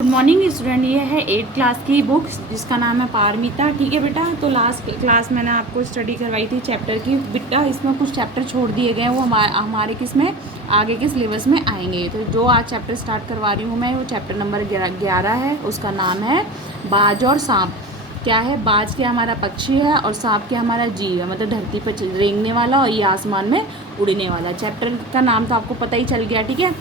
Good morning student. ये है 8th class की बुक्स जिसका नाम है पारमिता। ठीक है बेटा, तो लास्ट क्लास मैंने आपको स्टडी करवाई थी चैप्टर की। बेटा इसमें कुछ चैप्टर छोड़ दिए गए हैं, वो हमारे किस में आगे के सिलेबस में आएंगे। तो जो आज चैप्टर स्टार्ट करवा रही हूँ मैं, वो चैप्टर नंबर 11 है। उसका नाम है बाज और सांप। क्या है? बाज क्या हमारा पक्षी है और सांप क्या हमारा जीव है, मतलब धरती पर रेंगने वाला और ये आसमान में उड़ने वाला। चैप्टर का नाम तो आपको पता ही चल गया। ठीक है,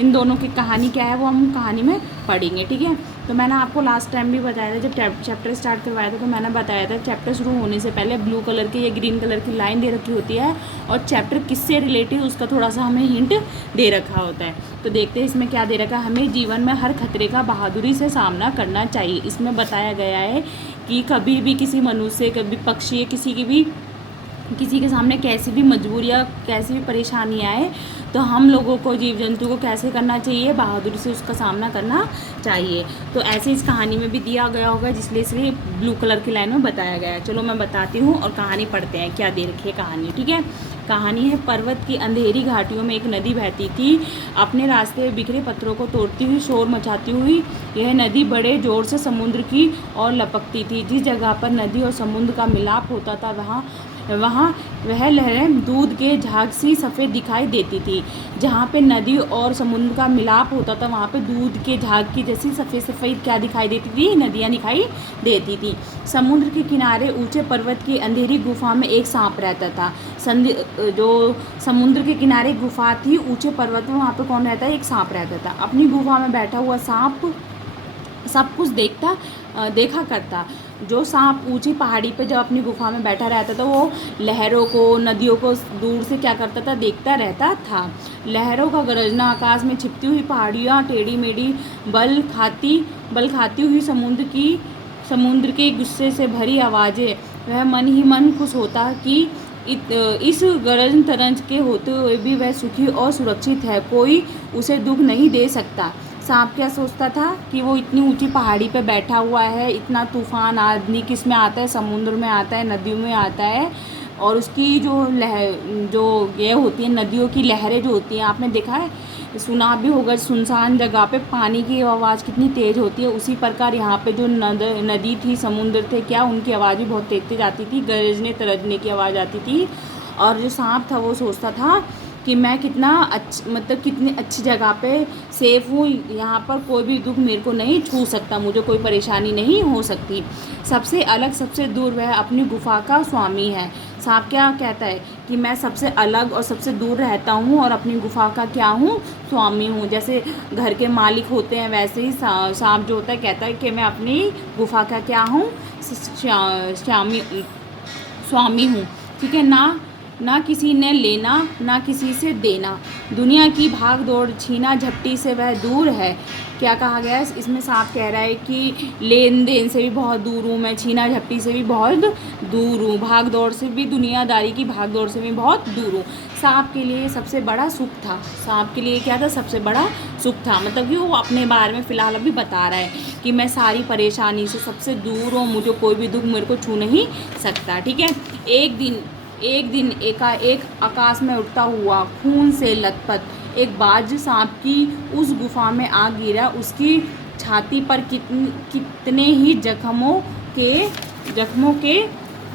इन दोनों की कहानी क्या है वो हम कहानी में पढ़ेंगे। ठीक है, तो मैंने आपको लास्ट टाइम भी बताया था, जब चैप्टर स्टार्ट करवाया था तो मैंने बताया था चैप्टर शुरू होने से पहले ब्लू कलर की या ग्रीन कलर की लाइन दे रखी होती है और चैप्टर किससे रिलेटेड उसका थोड़ा सा हमें हिंट दे रखा होता है। तो देखते हैं इसमें क्या दे रखा है। हमें जीवन में हर खतरे का बहादुरी से सामना करना चाहिए। इसमें बताया गया है कि कभी भी किसी मनुष्य, कभी पक्षी, किसी के सामने कैसी भी मजबूरी या कैसी भी परेशानी आए तो हम लोगों को, जीव जंतु को कैसे करना चाहिए? बहादुरी से उसका सामना करना चाहिए। तो ऐसे इस कहानी में भी दिया गया होगा, इसलिए ब्लू कलर की लाइन में बताया गया है। चलो मैं बताती हूँ और कहानी पढ़ते हैं क्या दे रखी है कहानी। ठीक है, कहानी है पर्वत की अंधेरी घाटियों में एक नदी बहती थी, अपने रास्ते में बिखरे पत्थरों को तोड़ती हुई, शोर मचाती हुई। यह नदी बड़े जोर से समुद्र की ओर लपकती थी। जिस जगह पर नदी और समुद्र का मिलाप होता था वहाँ वह लहरें दूध के झाग सी सफ़ेद दिखाई देती थी। जहाँ पे नदी और समुद्र का मिलाप होता था वहाँ पे दूध के झाग की जैसी सफ़ेद सफ़ेद क्या दिखाई देती थी? नदियाँ दिखाई देती थी। समुद्र के किनारे ऊंचे पर्वत की अंधेरी गुफा में एक सांप रहता था। जो समुद्र के किनारे गुफा थी, ऊंचे पर्वत में, वहाँ पे कौन रहता है? एक सांप रहता था। अपनी गुफा में बैठा हुआ सांप सब कुछ देखा करता। जो सांप ऊंची पहाड़ी पे जब अपनी गुफा में बैठा रहता था वो लहरों को, नदियों को दूर से क्या करता था? देखता रहता था। लहरों का गरजना, आकाश में छिपती हुई पहाड़ियाँ, टेढ़ी मेढ़ी बल खाती हुई समुद्र के गुस्से से भरी आवाज़ें। वह मन ही मन खुश होता कि इस गरज तरंज के होते हुए भी वह सुखी और सुरक्षित है, कोई उसे दुख नहीं दे सकता। सांप क्या सोचता था कि वो इतनी ऊंची पहाड़ी पे बैठा हुआ है, इतना तूफान आदमी किस में आता है? समुद्र में आता है, नदियों में आता है। और उसकी जो ये होती है, नदियों की लहरें जो होती हैं, आपने देखा है, सुना भी होगा, सुनसान जगह पे पानी की आवाज़ कितनी तेज़ होती है। उसी प्रकार यहाँ पे जो नदी थी, समुद्र थे, क्या उनकी आवाज़ भी बहुत तेज तेज आती थी, गरजने तरजने की आवाज़ आती थी। और जो सांप था वो सोचता था कि मैं कितनी अच्छी जगह पे सेफ हूँ, यहाँ पर कोई भी दुख मेरे को नहीं छू सकता, मुझे कोई परेशानी नहीं हो सकती। सबसे अलग, सबसे दूर वह अपनी गुफा का स्वामी है। सांप क्या कहता है कि मैं सबसे अलग और सबसे दूर रहता हूँ और अपनी गुफा का क्या हूँ? स्वामी हूँ। जैसे घर के मालिक होते हैं वैसे ही सांप जो होता है कहता है कि मैं अपनी गुफा का क्या हूँ? स्वामी हूँ। ठीक है ना किसी ने लेना ना किसी से देना, दुनिया की भाग दौड़ छीना झपटी से वह दूर है। क्या कहा गया है इसमें? सांप कह रहा है कि लेन देन से भी बहुत दूर हूँ मैं, छीना झपटी से भी बहुत दूर हूँ, भाग दौड़ से भी, दुनियादारी की भाग दौड़ से भी बहुत दूर हूँ। सांप के लिए सबसे बड़ा सुख था। सांप के लिए क्या था? सबसे बड़ा सुख था, मतलब कि वो अपने बारे में फ़िलहाल अभी बता रहा है कि मैं सारी परेशानी से सबसे दूर हूँ, मुझे कोई भी दुख मेरे को छू नहीं सकता। ठीक है, एक दिन एकाएक आकाश में उड़ता हुआ, खून से लथपथ एक बाज सांप की उस गुफा में आ गिरा। उसकी छाती पर कितने ही जख्मों के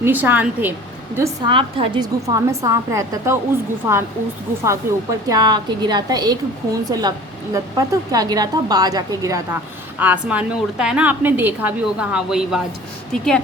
निशान थे। जो सांप था, जिस गुफा में सांप रहता था, उस गुफा के ऊपर क्या आके गिरा था? एक खून से लथपथ क्या गिरा था? बाज आके गिरा था। आसमान में उड़ता है ना, आपने देखा भी होगा, हाँ वही बाज। ठीक है,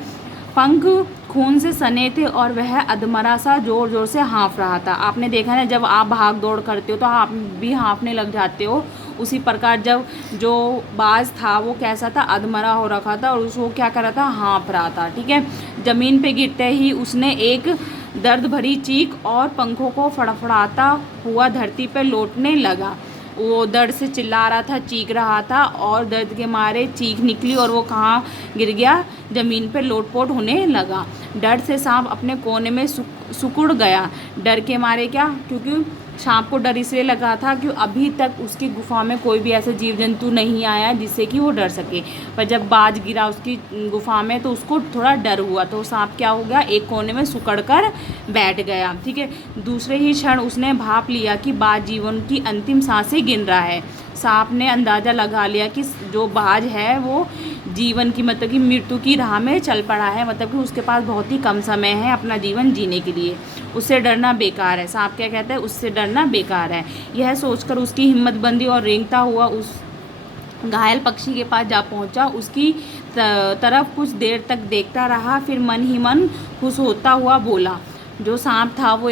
पंख खून से सने थे और वह अधमरा सा जोर जोर से हाँफ रहा था। आपने देखा ना, जब आप भाग दौड़ करते हो तो आप भी हाँफने लग जाते हो। उसी प्रकार जब जो बाज था वो कैसा था? अधमरा हो रखा था और उसको क्या कर रहा था? हाँफ रहा था। ठीक है, ज़मीन पे गिरते ही उसने एक दर्द भरी चीख और पंखों को फड़फड़ाता हुआ धरती पर लौटने लगा। वो दर्द से चिल्ला रहा था, चीख रहा था और दर्द के मारे चीख निकली और वो कहाँ गिर गया? ज़मीन पर लोटपोट होने लगा। डर से सांप अपने कोने में सिकुड़ गया। डर के मारे क्या? क्योंकि सांप को डर इसलिए लगा था कि अभी तक उसकी गुफा में कोई भी ऐसा जीव जंतु नहीं आया जिससे कि वो डर सके। पर जब बाज गिरा उसकी गुफा में तो उसको थोड़ा डर हुआ, तो सांप क्या हो गया? एक कोने में सिकुड़ कर बैठ गया। ठीक है, दूसरे ही क्षण उसने भाप लिया कि बाज जीवन की अंतिम सांसें गिन रहा है। सांप ने अंदाज़ा लगा लिया कि जो बाज है वो जीवन की मतलब कि मृत्यु की राह में चल पड़ा है, मतलब कि उसके पास बहुत ही कम समय है अपना जीवन जीने के लिए, उससे डरना बेकार है। सांप क्या कहता है, उससे डरना बेकार है। यह सोचकर उसकी हिम्मत बंदी और रेंगता हुआ उस घायल पक्षी के पास जा पहुंचा। उसकी तरफ कुछ देर तक देखता रहा, फिर मन ही मन खुश होता हुआ बोला। जो सांप था वो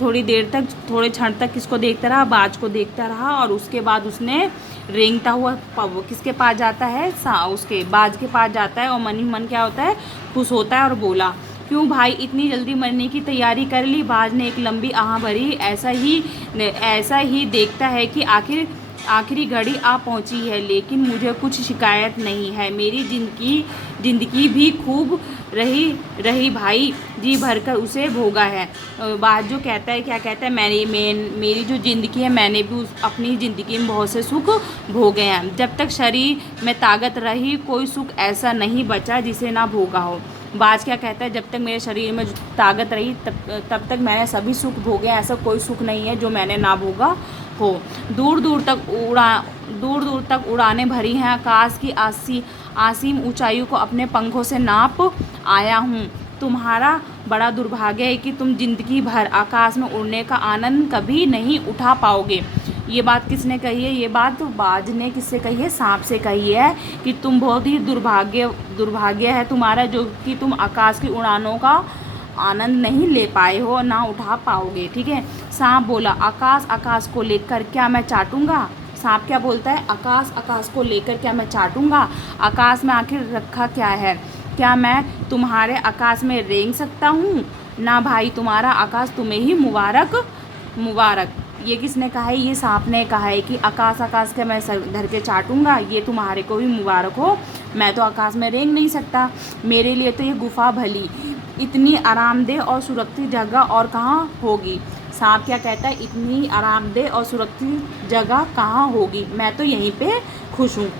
थोड़ी देर तक, थोड़े क्षण तक किसको देखता रहा, बाज को देखता रहा, और उसके बाद उसने रेंगता हुआ किसके पास जाता है, उसके बाज के पास जाता है, और मन ही मन क्या होता है, खुश होता है और बोला, क्यों भाई इतनी जल्दी मरने की तैयारी कर ली। बाज ने एक लंबी आह भरी, ऐसा ही देखता है कि आखिरी घड़ी आ पहुंची है, लेकिन मुझे कुछ शिकायत नहीं है। मेरी ज़िंदगी भी खूब रही भाई, जी भरकर उसे भोगा है। बात जो कहता है, क्या कहता है, मेरी जो ज़िंदगी है, मैंने भी अपनी ज़िंदगी में बहुत से सुख भोगे हैं। जब तक शरीर में ताकत रही, कोई सुख ऐसा नहीं बचा जिसे ना भोगा हो। बाज क्या कहता है, जब तक मेरे शरीर में ताकत रही तब तक मैंने सभी सुख भोगे, ऐसा कोई सुख नहीं है जो मैंने ना भोगा हो। दूर दूर तक उड़ाने भरी हैं, आकाश की आसीम ऊंचाइयों को अपने पंखों से नाप आया हूँ। तुम्हारा बड़ा दुर्भाग्य है कि तुम जिंदगी भर आकाश में उड़ने का आनंद कभी नहीं उठा पाओगे। ये बात किसने कही है, ये बात बाज ने किससे कही है, सांप से कही है कि तुम बहुत ही दुर्भाग्य है तुम्हारा, जो कि तुम आकाश की उड़ानों का आनंद नहीं ले पाए हो, ना उठा पाओगे। ठीक है। सांप बोला, आकाश को लेकर क्या मैं चाटूंगा। सांप क्या बोलता है, आकाश को लेकर क्या मैं चाटूंगा। आकाश में आखिर रखा क्या है, क्या मैं तुम्हारे आकाश में रेंग सकता हूँ। ना भाई, तुम्हारा आकाश तुम्हें ही मुबारक। ये किसने कहा है, ये सांप ने कहा है कि आकाश के मैं सर धर के चाटूंगा, ये तुम्हारे को भी मुबारक हो, मैं तो आकाश में रेंग नहीं सकता। मेरे लिए तो ये गुफा भली, इतनी आरामदेह और सुरक्षित जगह और कहाँ होगी। सांप क्या कहता है, इतनी आरामदेह और सुरक्षित जगह कहाँ होगी, मैं तो यहीं पे खुश हूँ।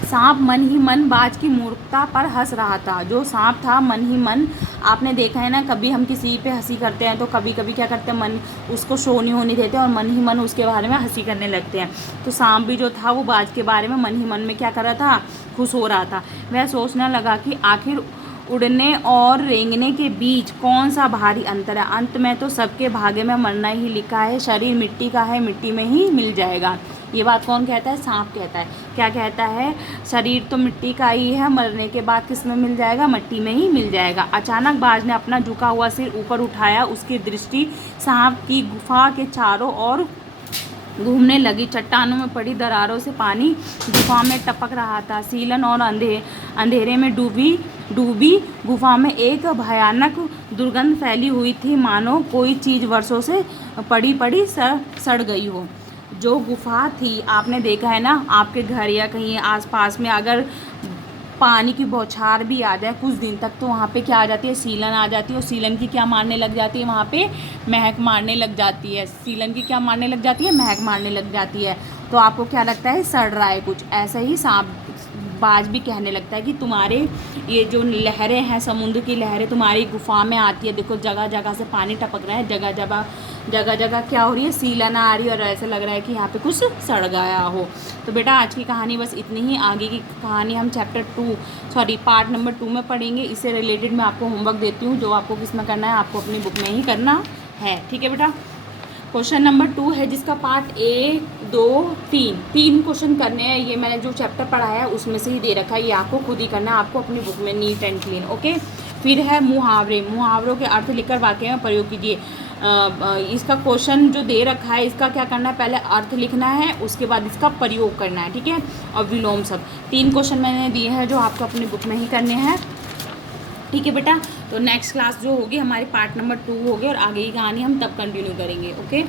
सांप मन ही मन बाज की मूर्खता पर हंस रहा था। जो सांप था मन ही मन, आपने देखा है ना, कभी हम किसी पे हंसी करते हैं तो कभी कभी क्या करते हैं, मन उसको शो नहीं होने देते और मन ही मन उसके बारे में हंसी करने लगते हैं। तो सांप भी जो था वो बाज के बारे में मन ही मन में क्या कर रहा था, खुश हो रहा था। वह सोचने लगा कि आखिर उड़ने और रेंगने के बीच कौन सा भारी अंतर है। अंत में तो सबके भाग्य में मरना ही लिखा है, शरीर मिट्टी का है, मिट्टी में ही मिल जाएगा। ये बात कौन कहता है, सांप कहता है। क्या कहता है, शरीर तो मिट्टी का ही है, मरने के बाद किस में मिल जाएगा, मिट्टी में ही मिल जाएगा। अचानक बाज ने अपना झुका हुआ सिर ऊपर उठाया, उसकी दृष्टि सांप की गुफा के चारों ओर घूमने लगी। चट्टानों में पड़ी दरारों से पानी गुफा में टपक रहा था। सीलन और अंधेरे में डूबी गुफा में एक भयानक दुर्गंध फैली हुई थी, मानो कोई चीज़ वर्षों से पड़ी सड़ गई हो। जो गुफा थी, आपने देखा है ना, आपके घर या कहीं आसपास में अगर पानी की बौछार भी आ जाए कुछ दिन तक, तो वहाँ पे क्या आ जाती है, सीलन आ जाती है। और सीलन की क्या मारने लग जाती है, वहाँ पे महक मारने लग जाती है। सीलन की क्या मारने लग जाती है, महक मारने लग जाती है। तो आपको क्या लगता है, सड़ रहा है कुछ। ऐसा ही सांप बाज भी कहने लगता है कि तुम्हारे ये जो लहरें हैं, समुद्र की लहरें तुम्हारी गुफा में आती है, देखो जगह जगह से पानी टपक रहा है, जगह जगह क्या हो रही है, सीलन आ रही है, और ऐसा लग रहा है कि यहाँ पे कुछ सड़ गया हो। तो बेटा आज की कहानी बस इतनी ही। आगे की कहानी हम पार्ट नंबर 2 में पढ़ेंगे। इससे रिलेटेड मैं आपको होमवर्क देती हूँ, जो आपको किस में करना है, आपको अपनी बुक में ही करना है। ठीक है बेटा। क्वेश्चन नंबर 2 है, जिसका पार्ट 1, 2, 3 क्वेश्चन करने हैं। ये मैंने जो चैप्टर पढ़ाया है उसमें से ही दे रखा है, ये आपको खुद ही करना है, आपको अपनी बुक में नीट एंड क्लीन। ओके। फिर है मुहावरों के अर्थ लिखकर वाक्य में प्रयोग कीजिए। इसका क्वेश्चन जो दे रखा है, इसका क्या करना है, पहले अर्थ लिखना है, उसके बाद इसका प्रयोग करना है। ठीक है। और विलोम सब 3 क्वेश्चन मैंने दिए हैं जो आपको अपनी बुक में ही करने हैं। ठीक है बेटा। तो नेक्स्ट क्लास जो होगी हमारी पार्ट नंबर 2 होगी, और आगे की कहानी हम तब कंटिन्यू करेंगे। ओके।